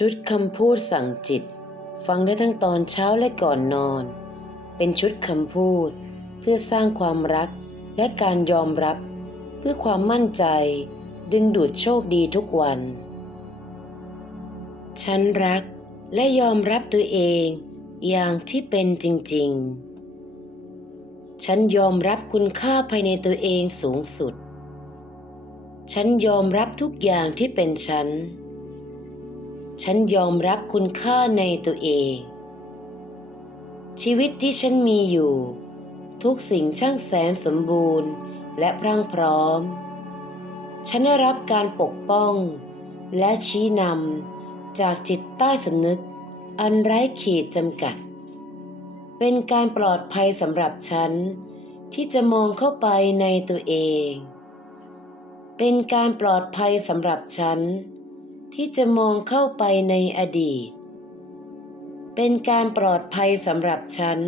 ชุดคำพูดสั่งจิต ฟังได้ทั้งตอนเช้าและก่อนนอน เป็นชุดคำพูด เพื่อสร้างความรักและการยอมรับ เพื่อความมั่นใจ ดึงดูดโชคดีทุกวัน ฉันรักและยอมรับตัวเองอย่างที่เป็นจริง ๆ ฉันยอมรับคุณค่าภายในตัวเองสูงสุด ฉันยอมรับทุกอย่างที่เป็นฉัน ฉันยอมรับคุณค่าในตัวเอง ชีวิตที่ฉันมีอยู่ ทุกสิ่งช่างแสนสมบูรณ์และพรั่งพร้อม ฉันได้รับการปกป้อง และชี้นำจากจิตใต้สำนึก อันไร้ขีดจำกัด เป็นการปลอดภัยสำหรับฉัน ที่จะมองเข้าไปในตัวเอง เป็นการปลอดภัยสำหรับฉัน ที่จะมองเข้าไปในอดีต เป็นการปลอดภัยสำหรับฉัน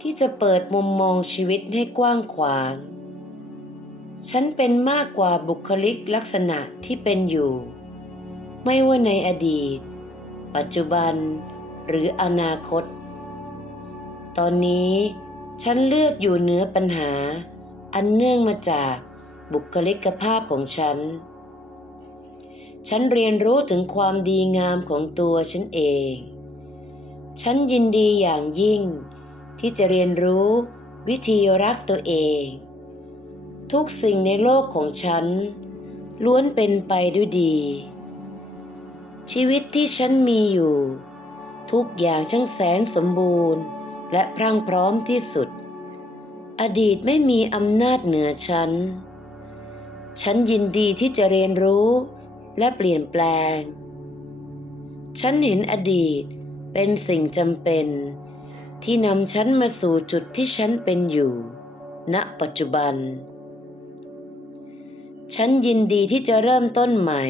ที่จะเปิดมุมมองชีวิตให้กว้างขวาง ฉันเป็นมากกว่าบุคลิกลักษณะที่เป็นอยู่ ไม่ว่าในอดีต ปัจจุบัน หรืออนาคต ตอนนี้ฉันเลือกอยู่เหนือปัญหา อันเนื่องมาจากบุคลิกภาพของฉัน ฉันเรียนรู้ถึงความดีงามของตัวฉันเอง ฉันยินดีอย่างยิ่ง ที่จะเรียนรู้วิธีรักตัวเอง ทุกสิ่งในโลกของฉัน ล้วนเป็นไปด้วยดี ชีวิตที่ฉันมีอยู่ ทุกอย่างช่างแสนสมบูรณ์ และพรั่งพร้อมที่สุด อดีตไม่มีอำนาจเหนือฉัน ฉันยินดีที่จะเรียนรู้ และเปลี่ยนแปลง ฉันเห็นอดีตเป็นสิ่งจำเป็น ที่นำฉันมาสู่จุดที่ฉันเป็นอยู่ ณ ปัจจุบัน ฉันยินดีที่จะเริ่มต้นใหม่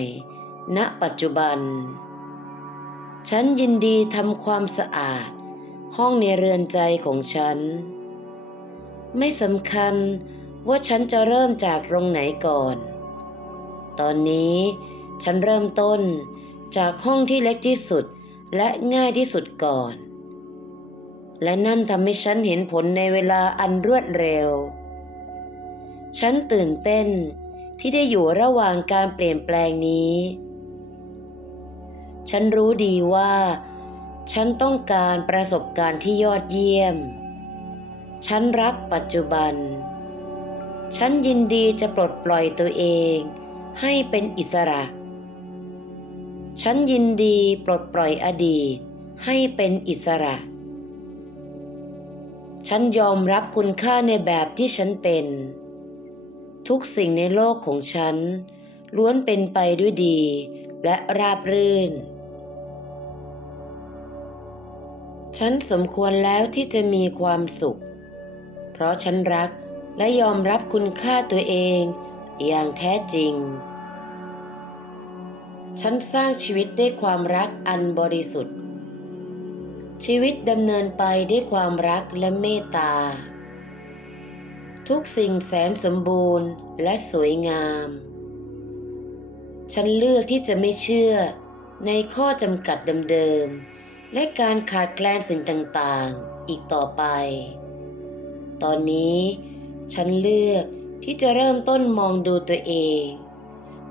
ณ ปัจจุบัน ฉันยินดีทำความสะอาด ห้องในเรือนใจของฉัน ไม่สำคัญว่าฉันจะเริ่มจากตรงไหนก่อน ตอนนี้ ฉันเริ่มต้นจากห้องที่เล็กที่สุดและง่ายที่สุดก่อน และนั่นทำให้ฉันเห็นผลในเวลาอันรวดเร็ว ฉันตื่นเต้นที่ได้อยู่ระหว่างการเปลี่ยนแปลงนี้ ฉันรู้ดีว่า ฉันต้องการประสบการณ์ที่ยอดเยี่ยม ฉันรักปัจจุบัน ฉันยินดีจะปลดปล่อยตัวเองให้เป็นอิสระ ฉันยินดีปลดปล่อยอดีตให้เป็นอิสระ ฉันยอมรับคุณค่าในแบบที่ฉันเป็น ทุกสิ่งในโลกของฉัน ล้วนเป็นไปด้วยดีและราบรื่น ฉันสมควรแล้วที่จะมีความสุข เพราะฉันรักและยอมรับคุณค่าตัวเองอย่างแท้จริง ฉันสร้างชีวิตด้วยความรักอันบริสุทธิ์ ชีวิตดำเนินไปด้วยความรักและเมตตา ทุกสิ่งแสนสมบูรณ์และสวยงาม ฉันเลือกที่จะไม่เชื่อในข้อจำกัดเดิมๆ และการขาดแคลนสิ่งต่างๆ อีกต่อไป ตอนนี้ฉันเลือกที่จะเริ่มต้นมองดูตัวเอง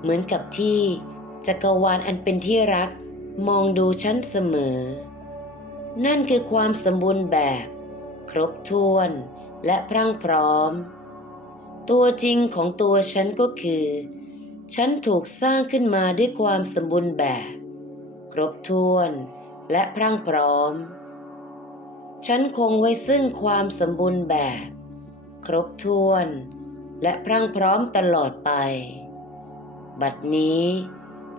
เหมือนกับที่ จักรวาลอันเป็นที่รักมองดูฉันเสมอ นั่นคือความสมบูรณ์แบบ ครบถ้วนและพรั่งพร้อม ตัวจริงของตัวฉันก็คือ ฉันถูกสร้างขึ้นมาด้วยความสมบูรณ์แบบ ครบถ้วนและพรั่งพร้อม ฉันคงไว้ซึ่งความสมบูรณ์แบบ ครบถ้วน และพรั่งพร้อมตลอดไป บัดนี้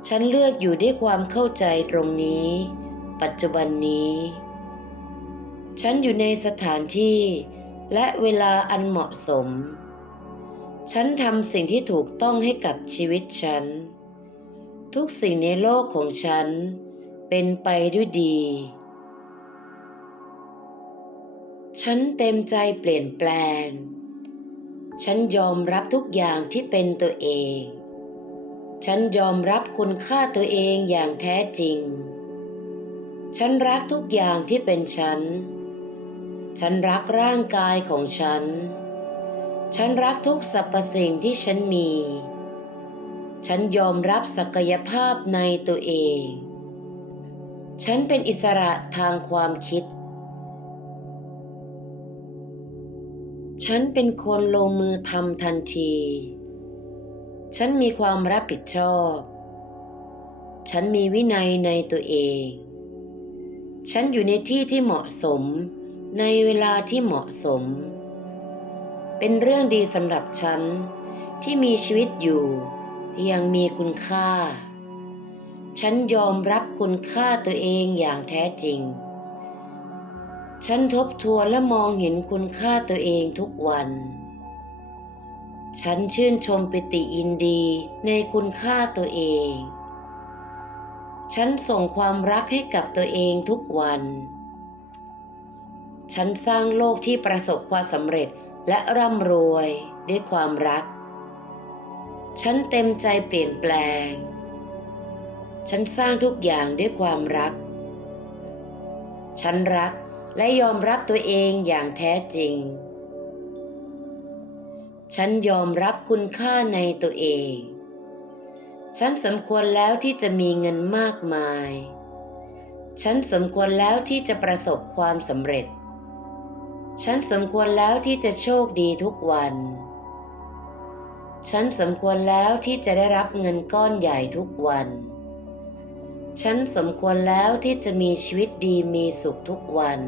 ฉันเลือกอยู่ด้วยความเข้าใจตรงนี้ ปัจจุบันนี้ ฉันอยู่ในสถานที่และเวลาอันเหมาะสม ฉันทำสิ่งที่ถูกต้องให้กับชีวิตฉัน ทุกสิ่งในโลกของฉันเป็นไปด้วยดี ฉันเต็มใจเปลี่ยนแปลง ฉันยอมรับทุกอย่างที่เป็นตัวเอง ฉันยอมรับคุณค่าตัวเองอย่างแท้จริง ฉันรักทุกอย่างที่เป็นฉัน ฉันรักร่างกายของฉัน ฉันรักทุกสรรพสิ่งที่ฉันมี ฉันยอมรับศักยภาพในตัวเอง ฉันเป็นอิสระทางความคิด ฉันเป็นคนลงมือทำทันที ฉันมีความรับผิดชอบ ฉันมีวินัยในตัวเอง ฉันอยู่ในที่ที่เหมาะสม ในเวลาที่เหมาะสม เป็นเรื่องดีสำหรับฉันที่มีชีวิตอยู่ยังมีคุณค่า ฉันยอมรับคุณค่าตัวเองอย่างแท้จริง ฉันทบทวนและมองเห็นคุณค่าตัวเองทุกวัน ฉันชื่นชมปิติยินดีในคุณค่าตัวเอง ฉันส่งความรักให้กับตัวเองทุกวัน ฉันสร้างโลกที่ประสบความสำเร็จและร่ำรวยด้วยความรัก ฉันเต็มใจเปลี่ยนแปลง ฉันสร้างทุกอย่างด้วยความรัก ฉันรักและยอมรับตัวเองอย่างแท้จริง ฉันยอมรับคุณค่าในตัวเอง ฉันสมควรแล้วที่จะมีเงินมากมาย ฉันสมควรแล้วที่จะประสบความสำเร็จ ฉันสมควรแล้วที่จะโชคดีทุกวัน ฉันสมควรแล้วที่จะได้รับเงินก้อนใหญ่ทุกวัน ฉันสมควรแล้วที่จะมีชีวิตดีมีสุขทุกวัน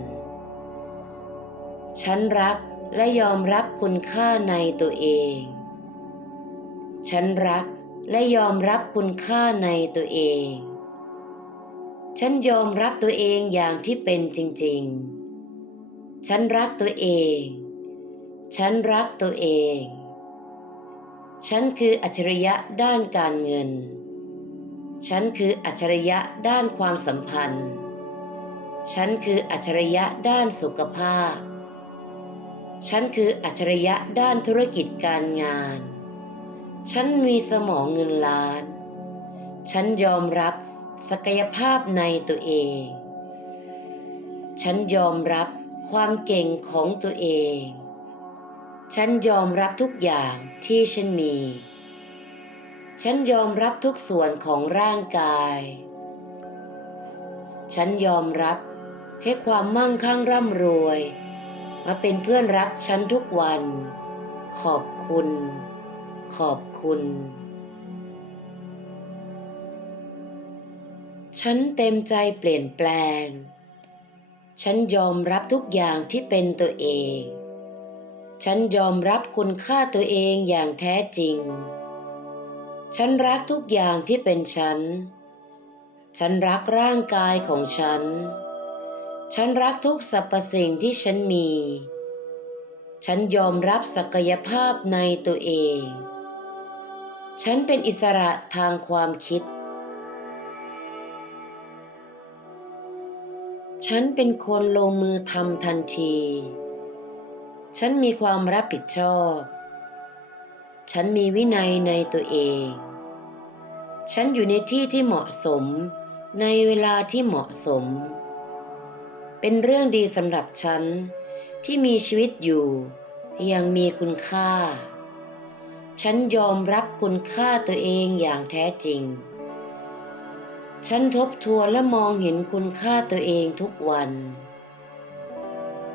ฉันรัก และยอมรับคุณค่าในตัวเอง ฉันรักและยอมรับคุณค่าในตัวเอง ฉันยอมรับตัวเองอย่างที่เป็นจริง ๆ ฉันรักตัวเอง ฉันรักตัวเอง ฉันคืออัจฉริยะด้านการเงิน ฉันคืออัจฉริยะด้านความสัมพันธ์ ฉันคืออัจฉริยะด้านสุขภาพ ฉันคืออัจฉริยะด้านธุรกิจการงาน ฉันมีสมองเงินล้าน ฉันยอมรับศักยภาพในตัวเอง ฉันยอมรับความเก่งของตัวเอง ฉันยอมรับทุกอย่างที่ฉันมี ฉันยอมรับทุกส่วนของร่างกาย ฉันยอมรับให้ความมั่งคั่งร่ำรวย มาเป็นเพื่อนรักฉันทุกวัน ขอบคุณ ขอบคุณ ฉันเต็มใจเปลี่ยนแปลง ฉันยอมรับทุกอย่างที่เป็นตัวเอง ฉันยอมรับคุณค่าตัวเองอย่างแท้จริง ฉันรักทุกอย่างที่เป็นฉัน ฉันรักร่างกายของฉัน ฉันรักทุกสรรพสิ่งที่ฉันมี ฉันยอมรับศักยภาพในตัวเอง ฉันเป็นอิสระทางความคิด ฉันเป็นคนลงมือทำทันที ฉันมีความรับผิดชอบ ฉันมีวินัยในตัวเอง ฉันอยู่ในที่ที่เหมาะสมในเวลาที่เหมาะสม เป็นเรื่องดีสำหรับฉัน ที่มีชีวิตอยู่ ยังมีคุณค่า ฉันยอมรับคุณค่าตัวเองอย่างแท้จริง ฉันทบทวนและมองเห็นคุณค่าตัวเองทุกวัน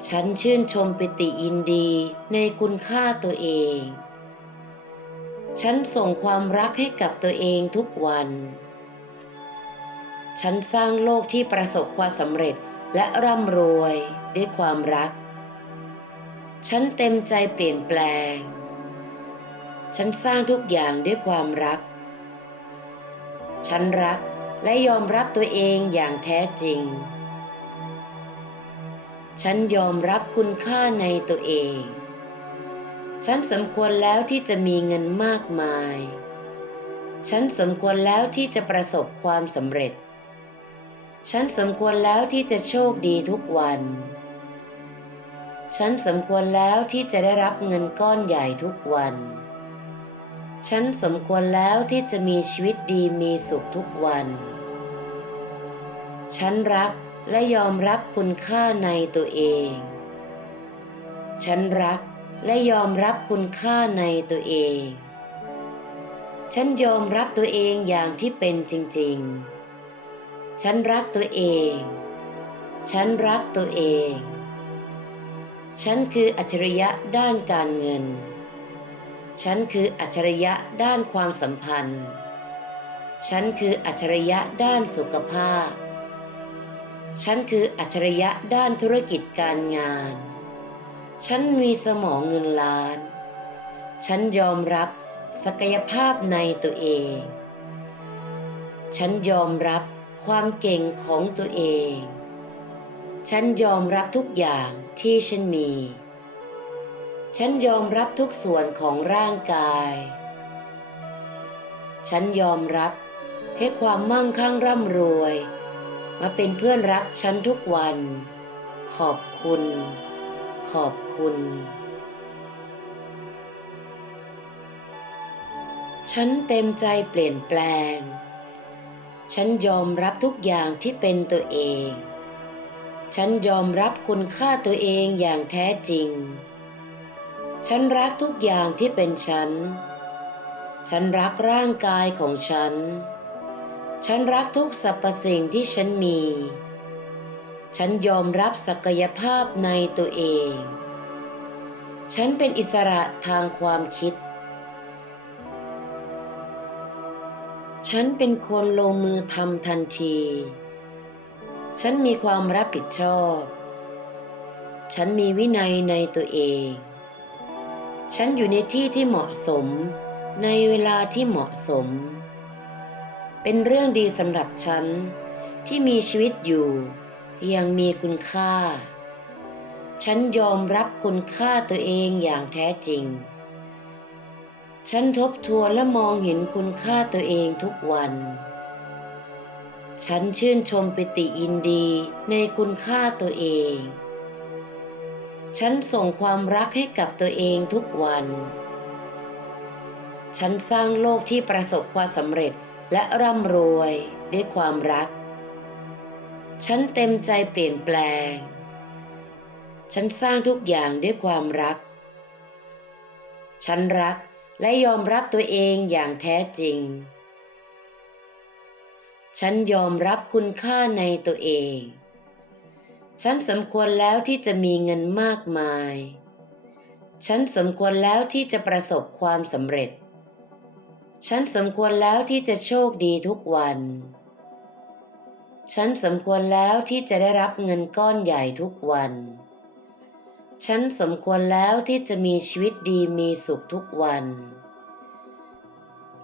ฉันชื่นชมปิติยินดีในคุณค่าตัวเอง ฉันส่งความรักให้กับตัวเองทุกวัน ฉันสร้างโลกที่ประสบความสำเร็จ และร่ำรวยด้วยความรัก ฉันเต็มใจเปลี่ยนแปลง ฉันสร้างทุกอย่างด้วยความรัก ฉันรักและยอมรับตัวเองอย่างแท้จริง ฉันยอมรับคุณค่าในตัวเอง ฉันสมควรแล้วที่จะมีเงินมากมาย ฉันสมควรแล้วที่จะประสบความสำเร็จ ฉันสมควรแล้วที่จะโชคดีทุกวัน ฉันสมควรแล้วที่จะได้รับเงินก้อนใหญ่ทุกวัน ฉันสมควรแล้วที่จะมีชีวิตดีมีสุขทุกวัน ฉันรักและยอมรับคุณค่าในตัวเอง ฉันรักและยอมรับคุณค่าในตัวเอง ฉันยอมรับตัวเองอย่างที่เป็นจริง ๆ ฉันรักตัวเอง ฉันรักตัวเอง ฉันคืออัจฉริยะด้านการเงิน ฉันคืออัจฉริยะด้านความสัมพันธ์ ฉันคืออัจฉริยะด้านสุขภาพ ฉันคืออัจฉริยะด้านธุรกิจการงาน ฉันมีสมองเงินล้าน ฉันยอมรับศักยภาพในตัวเอง ฉันยอมรับ ความเก่งของตัวเอง ฉันยอมรับทุกอย่างที่ฉันมี ฉันยอมรับทุกส่วนของร่างกาย ฉันยอมรับให้ความมั่งคั่งร่ำรวย มาเป็นเพื่อนรักฉันทุกวัน ขอบคุณ ขอบคุณ ฉันเต็มใจเปลี่ยนแปลง ฉันยอมรับทุกอย่างที่เป็นตัวเอง ฉันยอมรับคุณค่าตัวเองอย่างแท้จริง ฉันรักทุกอย่างที่เป็นฉัน ฉันรักร่างกายของฉัน ฉันรักทุกสรรพสิ่งที่ฉันมี ฉันยอมรับศักยภาพในตัวเอง ฉันเป็นอิสระทางความคิด ฉันเป็นคนลงมือทำทันที ฉันมีความรับผิดชอบ ฉันมีวินัยในตัวเอง ฉันอยู่ในที่ที่เหมาะสมในเวลาที่เหมาะสม เป็นเรื่องดีสำหรับฉันที่มีชีวิตอยู่ยังมีคุณค่า ฉันยอมรับคุณค่าตัวเองอย่างแท้จริง ฉันทบทวนและมองเห็นคุณค่าตัวเองทุกวัน ฉันชื่นชมปิติยินดีในคุณค่าตัวเอง ฉันส่งความรักให้กับตัวเองทุกวัน ฉันสร้างโลกที่ประสบความสำเร็จและร่ำรวยด้วยความรัก ฉันเต็มใจเปลี่ยนแปลง ฉันสร้างทุกอย่างด้วยความรัก ฉันรัก และยอมรับตัวเองอย่างแท้จริง ฉันยอมรับคุณค่าในตัวเอง ฉันสมควรแล้วที่จะมีเงินมากมาย ฉันสมควรแล้วที่จะประสบความสำเร็จ ฉันสมควรแล้วที่จะโชคดีทุกวัน ฉันสมควรแล้วที่จะได้รับเงินก้อนใหญ่ทุกวัน ฉันสมควรแล้วที่จะมีชีวิตดีมีสุขทุกวัน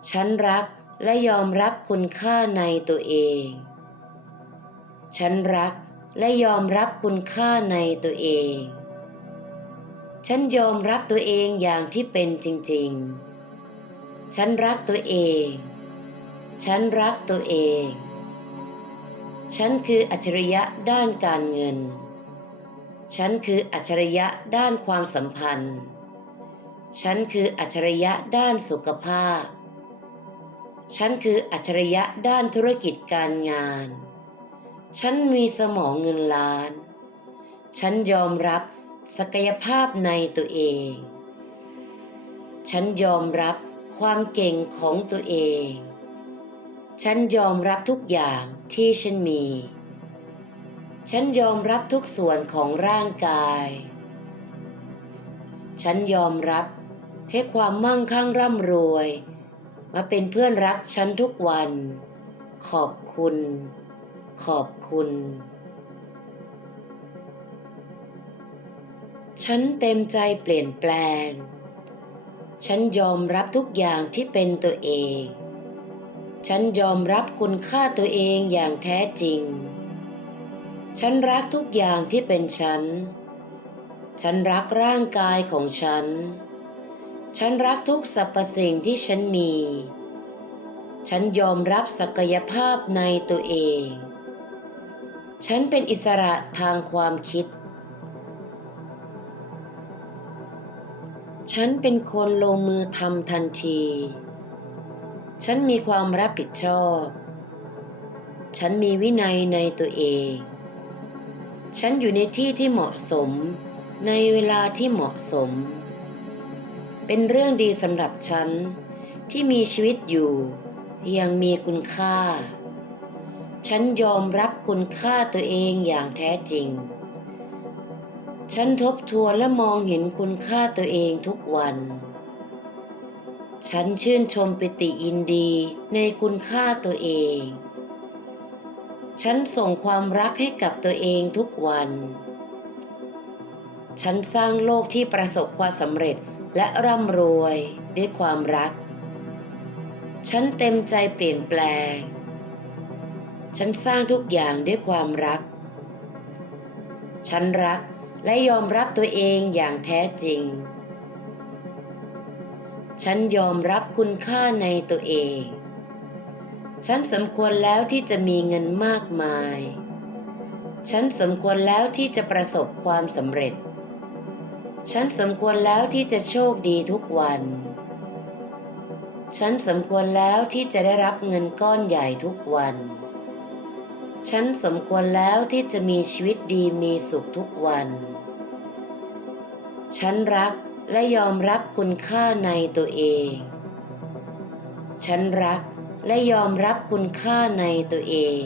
ฉันรักและยอมรับคุณค่าในตัวเอง ฉันรักและยอมรับคุณค่าในตัวเอง ฉันยอมรับตัวเองอย่างที่เป็นจริง ๆ ฉันรักตัวเอง ฉันรักตัวเอง ฉันคืออัจฉริยะด้านการเงิน ฉันคืออัจฉริยะด้านความสัมพันธ์ ฉันคืออัจฉริยะด้านสุขภาพ ฉันคืออัจฉริยะด้านธุรกิจการงาน ฉันมีสมองเงินล้าน ฉันยอมรับศักยภาพในตัวเอง ฉันยอมรับความเก่งของตัวเอง ฉันยอมรับทุกอย่างที่ฉันมี ฉันยอมรับทุกส่วนของร่างกาย ฉันยอมรับให้ความมั่งคั่งร่ำรวย มาเป็นเพื่อนรักฉันทุกวัน ขอบคุณ ขอบคุณ ฉันเต็มใจเปลี่ยนแปลง ฉันยอมรับทุกอย่างที่เป็นตัวเอง ฉันยอมรับคุณค่าตัวเองอย่างแท้จริง ฉันรักทุกอย่างที่เป็นฉัน ฉันรักร่างกายของฉัน ฉันรักทุกสรรพสิ่งที่ฉันมี ฉันยอมรับศักยภาพในตัวเอง ฉันเป็นอิสระทางความคิด ฉันเป็นคนลงมือทำทันที ฉันมีความรับผิดชอบ ฉันมีวินัยในตัวเอง ฉันอยู่ในที่ที่เหมาะสม ในเวลาที่เหมาะสม เป็นเรื่องดีสำหรับฉัน ที่มีชีวิตอยู่ ยังมีคุณค่า ฉันยอมรับคุณค่าตัวเองอย่างแท้จริง ฉันทบทวนและมองเห็นคุณค่าตัวเองทุกวัน ฉันชื่นชมปิติยินดีในคุณค่าตัวเอง ฉันส่งความรักให้กับตัวเองทุกวัน ฉันสร้างโลกที่ประสบความสำเร็จและร่ำรวยด้วยความรัก ฉันเต็มใจเปลี่ยนแปลง ฉันสร้างทุกอย่างด้วยความรัก ฉันรักและยอมรับตัวเองอย่างแท้จริง ฉันยอมรับคุณค่าในตัวเอง ฉันสมควรแล้วที่จะมีเงินมากมาย ฉันสมควรแล้วที่จะประสบความสำเร็จ ฉันสมควรแล้วที่จะโชคดีทุกวัน ฉันสมควรแล้วที่จะได้รับเงินก้อนใหญ่ทุกวัน ฉันสมควรแล้วที่จะมีชีวิตดีมีสุขทุกวัน ฉันรักและยอมรับคุณค่าในตัวเอง ฉันรัก และยอมรับคุณค่าในตัวเอง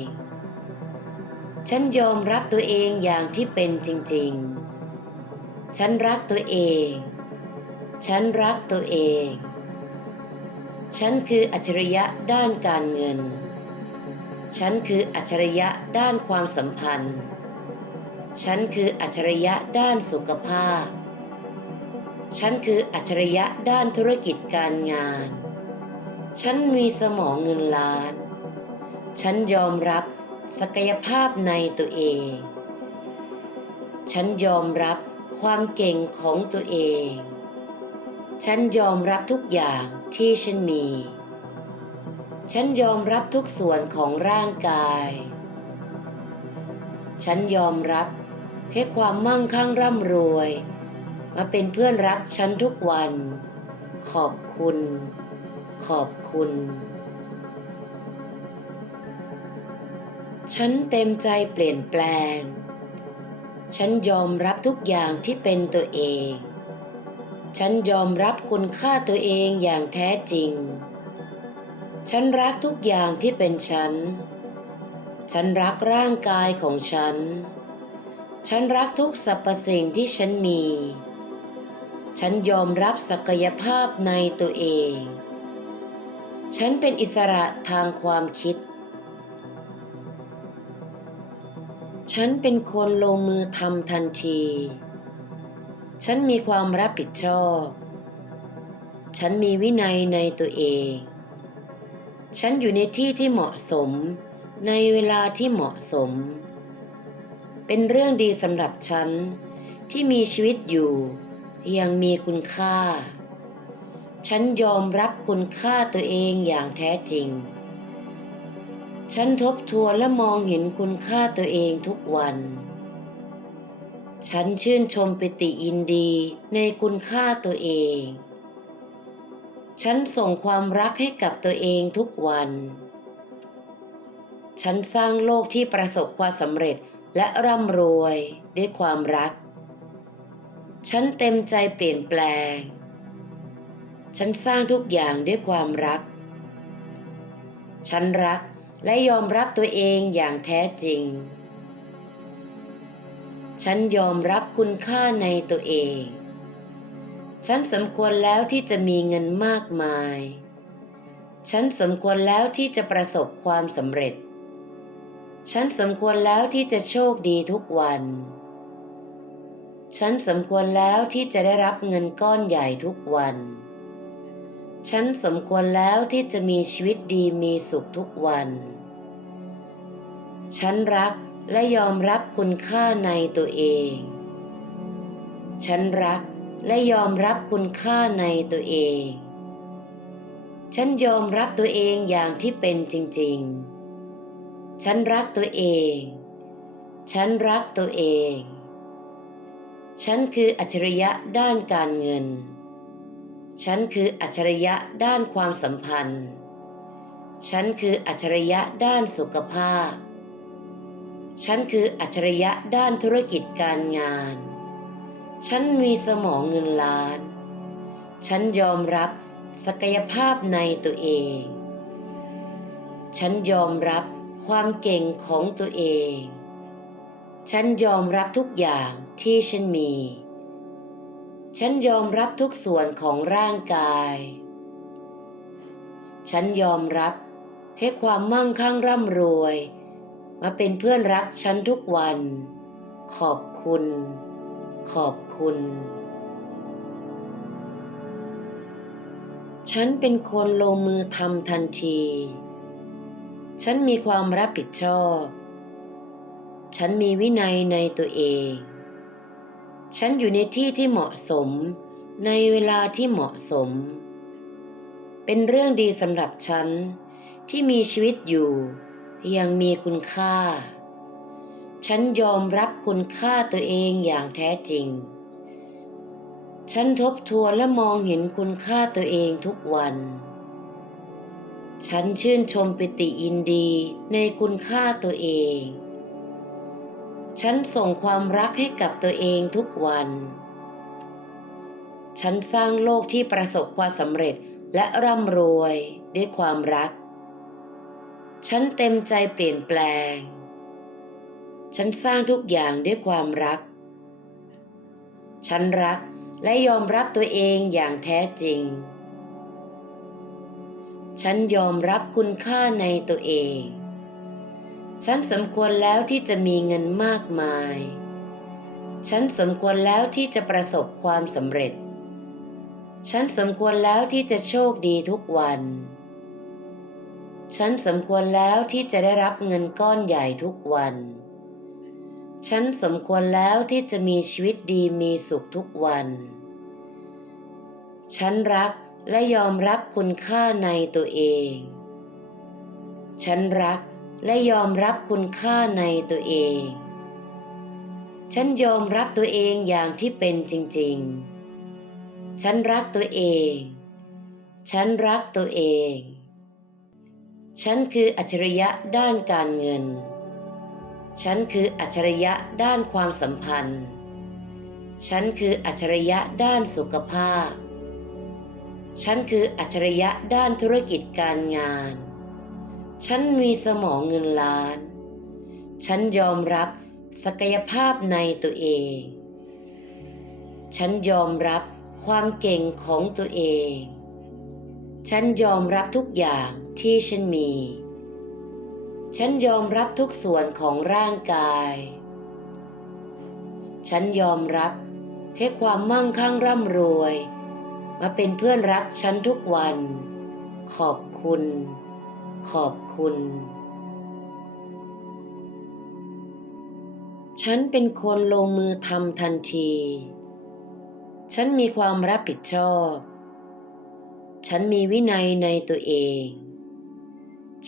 ฉันยอมรับตัวเองอย่างที่เป็นจริง ๆ ฉันรักตัวเอง ฉันรักตัวเอง ฉันคืออัจฉริยะด้านการเงิน ฉันคืออัจฉริยะด้านความสัมพันธ์ ฉันคืออัจฉริยะด้านสุขภาพ ฉันคืออัจฉริยะด้านธุรกิจการงาน ฉันมีสมองเงินล้าน ฉันยอมรับศักยภาพในตัวเอง ฉันยอมรับความเก่งของตัวเอง ฉันยอมรับทุกอย่างที่ฉันมี ฉันยอมรับทุกส่วนของร่างกาย ฉันยอมรับให้ความมั่งคั่งร่ำรวย มาเป็นเพื่อนรักฉันทุกวัน ขอบคุณ ขอบคุณ ฉันเต็มใจเปลี่ยนแปลง ฉันยอมรับทุกอย่างที่เป็นตัวเอง ฉันยอมรับคุณค่าตัวเองอย่างแท้จริง ฉันรักทุกอย่างที่เป็นฉัน ฉันรักร่างกายของฉัน ฉันรักทุกสรรพสิ่งที่ฉันมีฉันยอมรับศักยภาพในตัวเอง ฉันเป็นอิสระทางความคิด ฉันเป็นคนลงมือทำทันที ฉันมีความรับผิดชอบ ฉันมีวินัยในตัวเอง ฉันอยู่ในที่ที่เหมาะสม ในเวลาที่เหมาะสม เป็นเรื่องดีสำหรับฉันที่มีชีวิตอยู่ยังมีคุณค่า ฉันยอมรับคุณค่าตัวเองอย่างแท้จริง ฉันทบทวนและมองเห็นคุณค่าตัวเองทุกวัน ฉันชื่นชมปิติยินดีในคุณค่าตัวเอง ฉันส่งความรักให้กับตัวเองทุกวัน ฉันสร้างโลกที่ประสบความสำเร็จและร่ำรวยด้วยความรัก ฉันเต็มใจเปลี่ยนแปลง ฉันสร้างทุกอย่างด้วยความรัก ฉันรักและยอมรับตัวเองอย่างแท้จริง ฉันยอมรับคุณค่าในตัวเอง ฉันสมควรแล้วที่จะมีเงินมากมาย ฉันสมควรแล้วที่จะประสบความสำเร็จ ฉันสมควรแล้วที่จะโชคดีทุกวัน ฉันสมควรแล้วที่จะได้รับเงินก้อนใหญ่ทุกวัน ฉันสมควรแล้วที่จะมีชีวิตดีมีสุขทุกวัน ฉันรักและยอมรับคุณค่าในตัวเอง ฉันรักและยอมรับคุณค่าในตัวเอง ฉันยอมรับตัวเองอย่างที่เป็นจริง ๆ ฉันรักตัวเอง ฉันรักตัวเอง ฉันคืออัจฉริยะด้านการเงิน ฉันคืออัจฉริยะด้านความสัมพันธ์ ฉันคืออัจฉริยะด้านสุขภาพ ฉันคืออัจฉริยะด้านธุรกิจการงาน ฉันมีสมองเงินล้าน ฉันยอมรับศักยภาพในตัวเอง ฉันยอมรับความเก่งของตัวเอง ฉันยอมรับทุกอย่างที่ฉันมี ฉันยอมรับทุกส่วนของร่างกาย ฉันยอมรับให้ความมั่งคั่งร่ำรวย มาเป็นเพื่อนรักฉันทุกวัน ขอบคุณ ขอบคุณ ฉันเป็นคนลงมือทำทันที ฉันมีความรับผิดชอบ ฉันมีวินัยในตัวเอง ฉันอยู่ในที่ที่เหมาะสม ในเวลาที่เหมาะสม เป็นเรื่องดีสำหรับฉัน ที่มีชีวิตอยู่ยังมีคุณค่า ฉันยอมรับคุณค่าตัวเองอย่างแท้จริง ฉันทบทวนและมองเห็นคุณค่าตัวเองทุกวัน ฉันชื่นชมปิติยินดีในคุณค่าตัวเอง ฉันส่งความรักให้กับตัวเองทุกวัน ฉันสร้างโลกที่ประสบความสำเร็จและร่ำรวยด้วยความรัก ฉันเต็มใจเปลี่ยนแปลง ฉันสร้างทุกอย่างด้วยความรัก ฉันรักและยอมรับตัวเองอย่างแท้จริง ฉันยอมรับคุณค่าในตัวเอง ฉันสมควรแล้วที่จะมีเงินมากมาย ฉันสมควรแล้วที่จะประสบความสำเร็จ ฉันสมควรแล้วที่จะโชคดีทุกวัน ฉันสมควรแล้วที่จะได้รับเงินก้อนใหญ่ทุกวัน ฉันสมควรแล้วที่จะมีชีวิตดีมีสุขทุกวัน ฉันรักและยอมรับคุณค่าในตัวเอง ฉันรัก และยอมรับคุณค่าในตัวเอง ฉันยอมรับตัวเองอย่างที่เป็นจริง ๆ ฉันรักตัวเอง ฉันรักตัวเอง ฉันคืออัจฉริยะด้านการเงิน ฉันคืออัจฉริยะด้านความสัมพันธ์ ฉันคืออัจฉริยะด้านสุขภาพ ฉันคืออัจฉริยะด้านธุรกิจการงาน ฉันมีสมองเงินล้าน ฉันยอมรับศักยภาพในตัวเอง ฉันยอมรับความเก่งของตัวเอง ฉันยอมรับทุกอย่างที่ฉันมี ฉันยอมรับทุกส่วนของร่างกาย ฉันยอมรับให้ความมั่งคั่งร่ำรวย มาเป็นเพื่อนรักฉันทุกวัน ขอบคุณ ขอบคุณ ฉันเป็นคนลงมือทำทันที ฉันมีความรับผิดชอบ ฉันมีวินัยในตัวเอง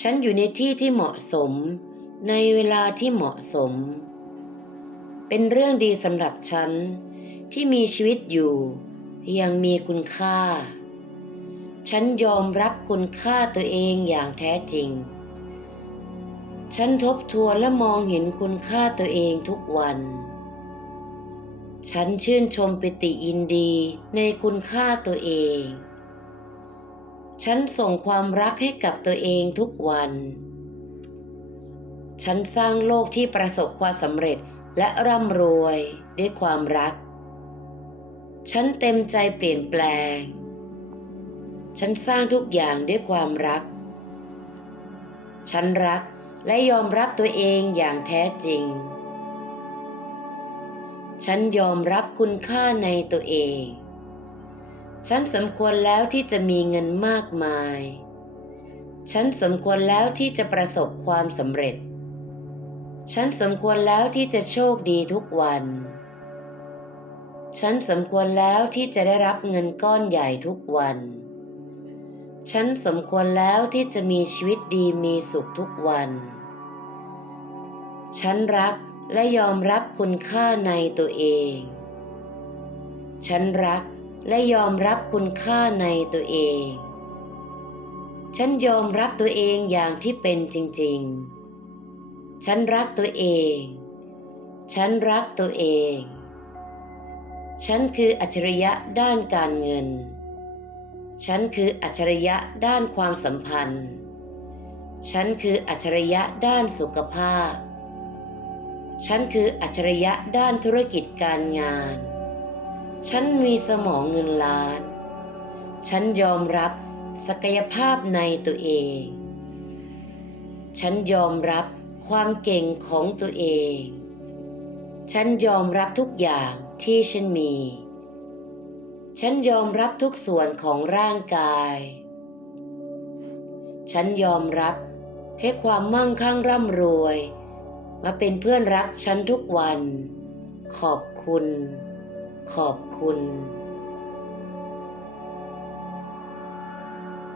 ฉันอยู่ในที่ที่เหมาะสมในเวลาที่เหมาะสม เป็นเรื่องดีสำหรับฉันที่มีชีวิตอยู่ยังมีคุณค่า ฉันยอมรับคุณค่าตัวเองอย่างแท้จริง ฉันทบทวนและมองเห็นคุณค่าตัวเองทุกวัน ฉันชื่นชมปิติยินดีในคุณค่าตัวเอง ฉันส่งความรักให้กับตัวเองทุกวัน ฉันสร้างโลกที่ประสบความสำเร็จและร่ำรวยด้วยความรัก ฉันเต็มใจเปลี่ยนแปลง ฉันสร้างทุกอย่างด้วยความรัก ฉันรักและยอมรับตัวเองอย่างแท้จริง ฉันยอมรับคุณค่าในตัวเอง ฉันสมควรแล้วที่จะมีเงินมากมาย ฉันสมควรแล้วที่จะประสบความสำเร็จ ฉันสมควรแล้วที่จะโชคดีทุกวัน ฉันสมควรแล้วที่จะได้รับเงินก้อนใหญ่ทุกวัน ฉันสมควรแล้วที่จะมีชีวิตดีมีสุขทุกวัน ฉันรักและยอมรับคุณค่าในตัวเอง ฉันรักและยอมรับคุณค่าในตัวเอง ฉันยอมรับตัวเองอย่างที่เป็นจริง ๆ ฉันรักตัวเอง ฉันรักตัวเอง ฉันคืออัจฉริยะด้านการเงิน ฉันคืออัจฉริยะด้านความสัมพันธ์ ฉันคืออัจฉริยะด้านสุขภาพ ฉันคืออัจฉริยะด้านธุรกิจการงาน ฉันมีสมองเงินล้าน ฉันยอมรับศักยภาพในตัวเอง ฉันยอมรับความเก่งของตัวเอง ฉันยอมรับทุกอย่างที่ฉันมี ฉันยอมรับทุกส่วนของร่างกาย ฉันยอมรับให้ความมั่งคั่งร่ำรวย มาเป็นเพื่อนรักฉันทุกวัน ขอบคุณ ขอบคุณ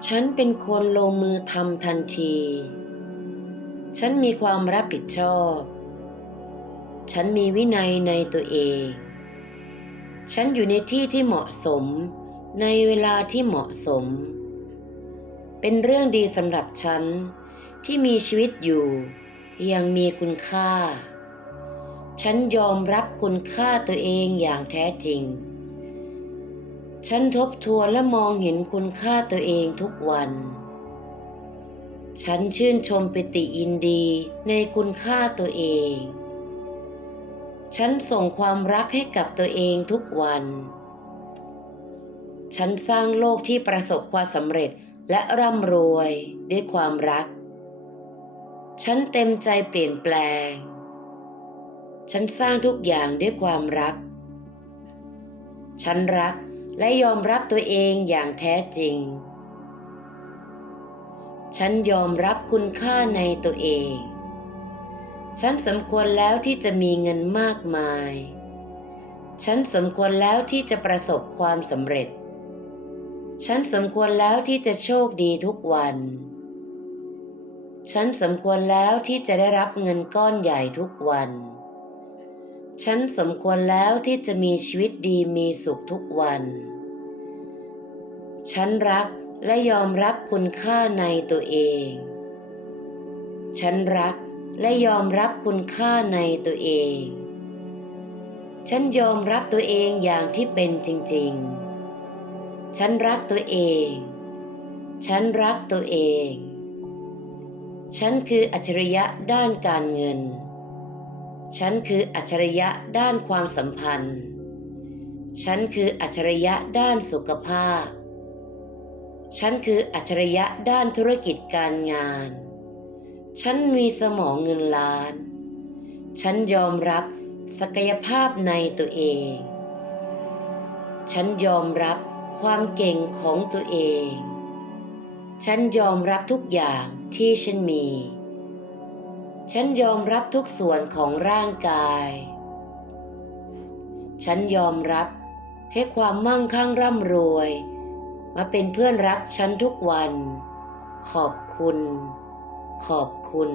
ฉันเป็นคนลงมือทำทันที ฉันมีความรับผิดชอบ ฉันมีวินัยในตัวเอง ฉันอยู่ในที่ที่เหมาะสม ในเวลาที่เหมาะสม เป็นเรื่องดีสำหรับฉัน ที่มีชีวิตอยู่ ยังมีคุณค่า ฉันยอมรับคุณค่าตัวเองอย่างแท้จริง ฉันทบทวนและมองเห็นคุณค่าตัวเองทุกวัน ฉันชื่นชมปิติยินดีในคุณค่าตัวเอง ฉันส่งความรักให้กับตัวเองทุกวัน ฉันสร้างโลกที่ประสบความสำเร็จและร่ำรวยด้วยความรัก ฉันเต็มใจเปลี่ยนแปลง ฉันสร้างทุกอย่างด้วยความรัก ฉันรักและยอมรับตัวเองอย่างแท้จริง ฉันยอมรับคุณค่าในตัวเอง ฉันสมควรแล้วที่จะมีเงินมากมาย ฉันสมควรแล้วที่จะประสบความสำเร็จ ฉันสมควรแล้วที่จะโชคดีทุกวัน ฉันสมควรแล้วที่จะได้รับเงินก้อนใหญ่ทุกวัน ฉันสมควรแล้วที่จะมีชีวิตดีมีสุขทุกวัน ฉันรักและยอมรับคุณค่าในตัวเอง ฉันรัก และยอมรับคุณค่าในตัวเอง ฉันยอมรับตัวเองอย่างที่เป็นจริง ๆ ฉันรักตัวเอง ฉันรักตัวเอง ฉันคืออัจฉริยะด้านการเงิน ฉันคืออัจฉริยะด้านความสัมพันธ์ ฉันคืออัจฉริยะด้านสุขภาพ ฉันคืออัจฉริยะด้านธุรกิจการงาน ฉันมีสมองเงินล้าน ฉันยอมรับศักยภาพในตัวเอง ฉันยอมรับความเก่งของตัวเอง ฉันยอมรับทุกอย่างที่ฉันมี ฉันยอมรับทุกส่วนของร่างกาย ฉันยอมรับให้ความมั่งคั่งร่ำรวย มาเป็นเพื่อนรักฉันทุกวัน ขอบคุณ ขอบคุณ